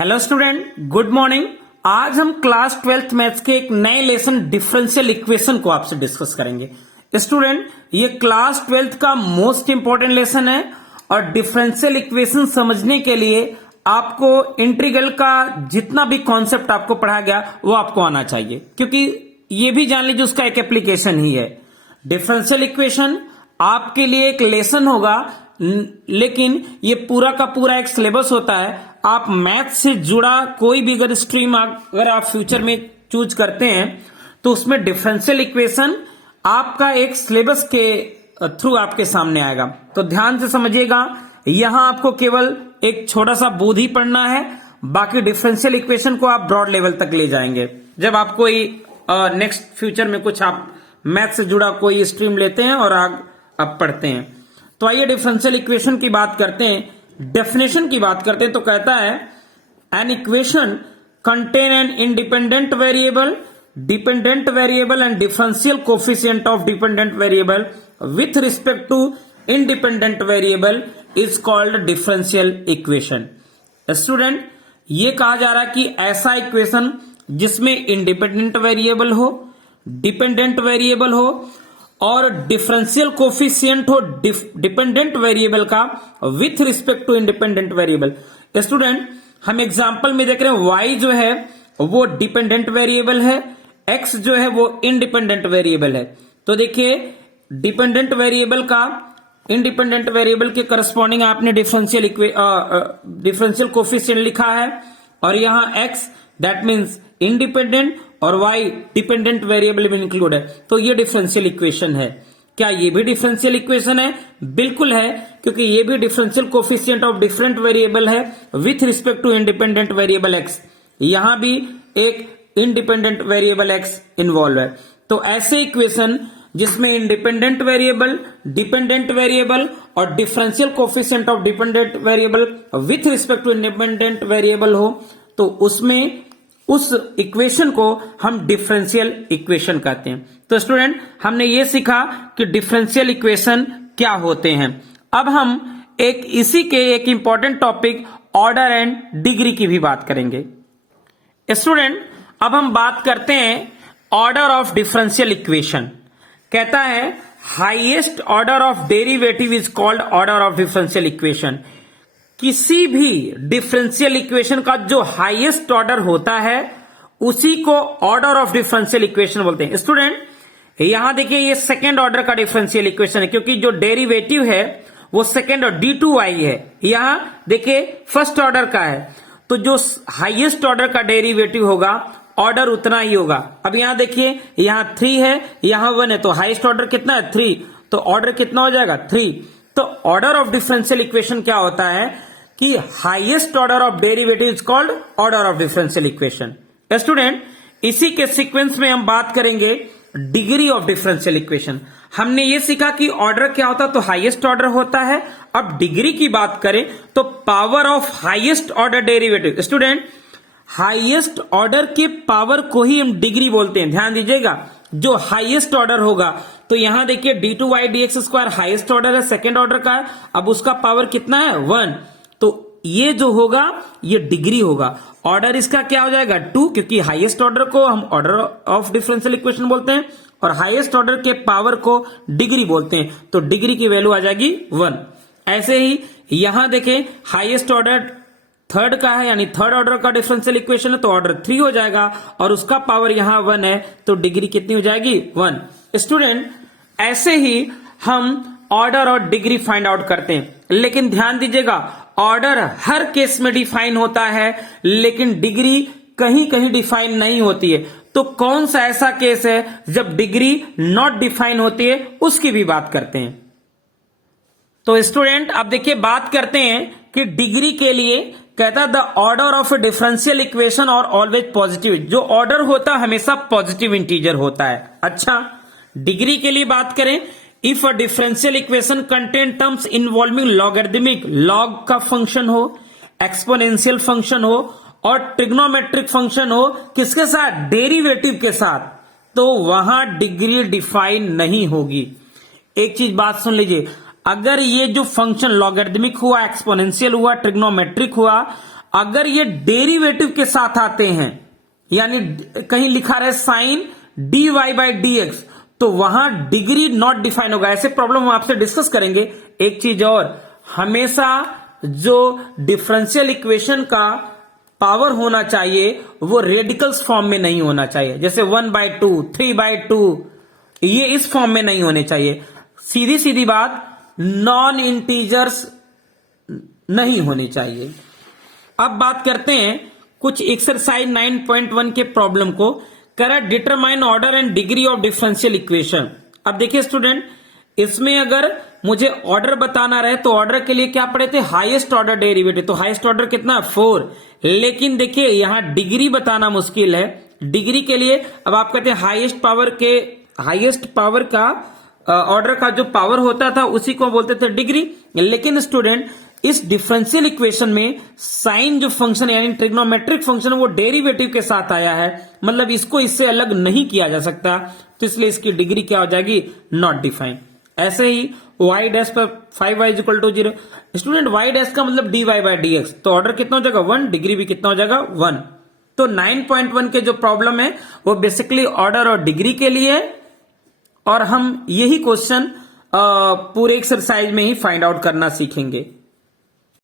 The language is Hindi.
Hello student, good morning. आज हम क्लास 12th मैथ्स के एक नए लेसन डिफरेंशियल इक्वेशन को आपसे डिस्कस करेंगे। स्टूडेंट, ये क्लास 12th का मोस्ट इंपॉर्टेंट लेसन है और डिफरेंशियल इक्वेशन समझने के लिए आपको इंटीग्रल का जितना भी कॉन्सेप्ट आपको पढ़ाया गया वो आपको आना चाहिए, क्योंकि ये भी जान लीजिए उसका एक एप्लीकेशन ही है। डिफरेंशियल इक्वेशन आपके लिए एक लेसन होगा, लेकिन ये पूरा का पूरा एक सिलेबस होता है। आप मैथ से जुड़ा कोई भी अगर स्ट्रीम अगर आप फ्यूचर में चूज करते हैं तो उसमें डिफरेंशियल इक्वेशन आपका एक सिलेबस के थ्रू आपके सामने आएगा। तो ध्यान से समझिएगा, यहां आपको केवल एक छोटा सा बोध ही पढ़ना है, बाकी डिफरेंशियल इक्वेशन को आप ब्रॉड लेवल तक ले जाएंगे जब आप कोई नेक्स्ट फ्यूचर में कुछ आप मैथ से जुड़ा कोई स्ट्रीम लेते हैं और आप पढ़ते हैं। तो आइए डिफरेंशियल इक्वेशन की बात करते हैं, डेफिनेशन की बात करते हैं। तो कहता है an equation contain an independent variable, dependent variable and differential coefficient of dependent variable with respect to independent variable is called differential equation. Student, ये कहा जा रहा है कि ऐसा इक्वेशन जिसमें इंडिपेंडेंट वेरिएबल हो, डिपेंडेंट वेरिएबल हो और डिफरेंशियल कोफिशिएंट हो डिपेंडेंट वेरिएबल का with respect to independent variable. Student, हम एग्जांपल में देख रहे हैं y जो है वो डिपेंडेंट वेरिएबल है, x जो है वो इंडिपेंडेंट वेरिएबल है। तो देखिए, डिपेंडेंट वेरिएबल का इंडिपेंडेंट वेरिएबल के करस्पॉन्डिंग आपने डिफरेंशियल कोफिशिएंट लिखा है और यहां x दैट मीन्स इंडिपेंडेंट और y डिपेंडेंट वेरिएबल में इंक्लूड है। तो ये डिफरेंशियल इक्वेशन है। क्या ये भी डिफरेंशियल इक्वेशन है? बिल्कुल है, क्योंकि ये भी differential coefficient of different variable है with respect to independent variable x। यहां भी एक इंडिपेंडेंट वेरिएबल x इन्वॉल्व है। तो ऐसे इक्वेशन जिसमें इंडिपेंडेंट वेरिएबल, डिपेंडेंट वेरिएबल और differential coefficient of dependent variable with respect to independent variable हो, तो उसमें उस इक्वेशन को हम डिफरेंशियल इक्वेशन कहते हैं। तो स्टूडेंट, हमने ये सीखा कि डिफरेंशियल इक्वेशन क्या होते हैं। अब हम इसी के एक important topic order and degree की भी बात करेंगे। स्टूडेंट, अब हम बात करते हैं ऑर्डर ऑफ डिफरेंशियल इक्वेशन। कहता है highest order of derivative is called order of differential equation. किसी भी डिफरेंशियल इक्वेशन का जो हाईएस्ट ऑर्डर होता है उसी को ऑर्डर ऑफ डिफरेंशियल इक्वेशन बोलते हैं। स्टूडेंट, यहां देखिए, ये सेकेंड ऑर्डर का डिफरेंशियल इक्वेशन है, क्योंकि जो डेरिवेटिव है वो सेकेंड और d2y है। यहां देखिए फर्स्ट ऑर्डर का है, तो जो हाईएस्ट ऑर्डर का डेरिवेटिव होगा ऑर्डर उतना ही होगा। अब यहां देखिए, यहां 3 है, यहां 1 है, तो हाईएस्ट ऑर्डर कितना है? 3। तो ऑर्डर कितना हो जाएगा? 3। तो ऑर्डर ऑफ डिफरेंशियल इक्वेशन क्या होता है कि highest order of derivative is called order of differential equation. Student, इसी के सीक्वेंस में हम बात करेंगे डिग्री ऑफ डिफरेंशियल इक्वेशन। हमने ये सीखा कि ऑर्डर क्या होता है, तो हाईएस्ट ऑर्डर होता है। अब डिग्री की बात करें तो power of highest order derivative. Student, highest order के पावर को ही हम डिग्री बोलते हैं। ध्यान दीजिएगा, जो हाईएस्ट ऑर्डर होगा, तो यहां देखिए d2y dx square highest order है, सेकेंड ऑर्डर का है। अब उसका पावर कितना है? 1। तो ये जो होगा ये डिग्री होगा। ऑर्डर इसका क्या हो जाएगा? 2, क्योंकि हाईएस्ट ऑर्डर को हम ऑर्डर ऑफ डिफरेंशियल इक्वेशन बोलते हैं और हाईएस्ट ऑर्डर के पावर को डिग्री बोलते हैं। तो डिग्री की वैल्यू आ जाएगी 1। ऐसे ही यहां देखें, हाईएस्ट ऑर्डर थर्ड का है, यानी थर्ड ऑर्डर का डिफरेंशियल इक्वेशन है, तो ऑर्डर 3 हो जाएगा और उसका पावर यहां 1 है, तो डिग्री कितनी हो जाएगी? 1। स्टूडेंट, ऐसे ही हम ऑर्डर और डिग्री फाइंड आउट करते हैं, लेकिन ध्यान दीजिएगा, ऑर्डर हर केस में डिफाइन होता है लेकिन डिग्री कहीं कहीं डिफाइन नहीं होती है। तो कौन सा ऐसा केस है जब डिग्री नॉट डिफाइन होती है, उसकी भी बात करते हैं। तो स्टूडेंट, अब देखिए बात करते हैं कि डिग्री के लिए कहता है the order of A differential equation और ऑलवेज पॉजिटिव। जो ऑर्डर होता है हमेशा पॉजिटिव इंटीजर होता है। अच्छा, डिग्री के लिए बात करें, if a differential equation contain terms involving logarithmic, log का फंक्शन हो, एक्सपोनेंशियल फंक्शन हो और ट्रिग्नोमेट्रिक फंक्शन हो, किसके साथ? डेरिवेटिव के साथ, तो वहां डिग्री डिफाइन नहीं होगी। एक चीज बात सुन लीजिए, अगर ये जो फंक्शन लॉगरिथमिक हुआ, एक्सपोनेंशियल हुआ, ट्रिग्नोमेट्रिक हुआ, अगर ये डेरिवेटिव के साथ आते हैं, यानी कहीं लिखा रहे साइन dy बाई dx, तो वहां डिग्री नॉट डिफाइन होगा। ऐसे प्रॉब्लम हम आपसे डिस्कस करेंगे। एक चीज और, हमेशा जो डिफरेंशियल इक्वेशन का पावर होना चाहिए वो रेडिकल्स फॉर्म में नहीं होना चाहिए। जैसे 1/2, 3/2, ये इस फॉर्म में नहीं होने चाहिए। सीधी सीधी बात, नॉन इंटीजर्स नहीं होने चाहिए। अब बात करते हैं कुछ एक्सरसाइज 9.1 के प्रॉब्लम को। करा determine order and degree of differential equation. अब देखिए स्टूडेंट, इसमें अगर मुझे ऑर्डर बताना रहे तो ऑर्डर के लिए क्या पढ़े थे, हाईएस्ट ऑर्डर डेरिवेटिव। तो हाईएस्ट ऑर्डर कितना, 4। लेकिन देखिए यहां डिग्री बताना मुश्किल है। डिग्री के लिए अब आप कहते हैं हाईएस्ट पावर का ऑर्डर का जो पावर होता था उसी को बोलते थे डिग्री। लेकिन स्टूडेंट, इस डिफरेंशियल इक्वेशन में साइन जो फंक्शन यानी ट्रिग्नोमेट्रिक फंक्शन वो डेरिवेटिव के साथ आया है, मतलब इसको इससे अलग नहीं किया जा सकता, तो इसलिए इसकी डिग्री क्या हो जाएगी, नॉट डिफाइन। ऐसे ही y डैश पर 5y equal to 0। Student, y dash का मतलब dy बाई dx, तो ऑर्डर कितना हो जाएगा, 1, डिग्री भी कितना हो जाएगा, 1। तो 9.1 के जो प्रॉब्लम है वो बेसिकली ऑर्डर और डिग्री के लिए है, और हम यही क्वेश्चन पूरे एक्सरसाइज में ही फाइंड आउट करना सीखेंगे।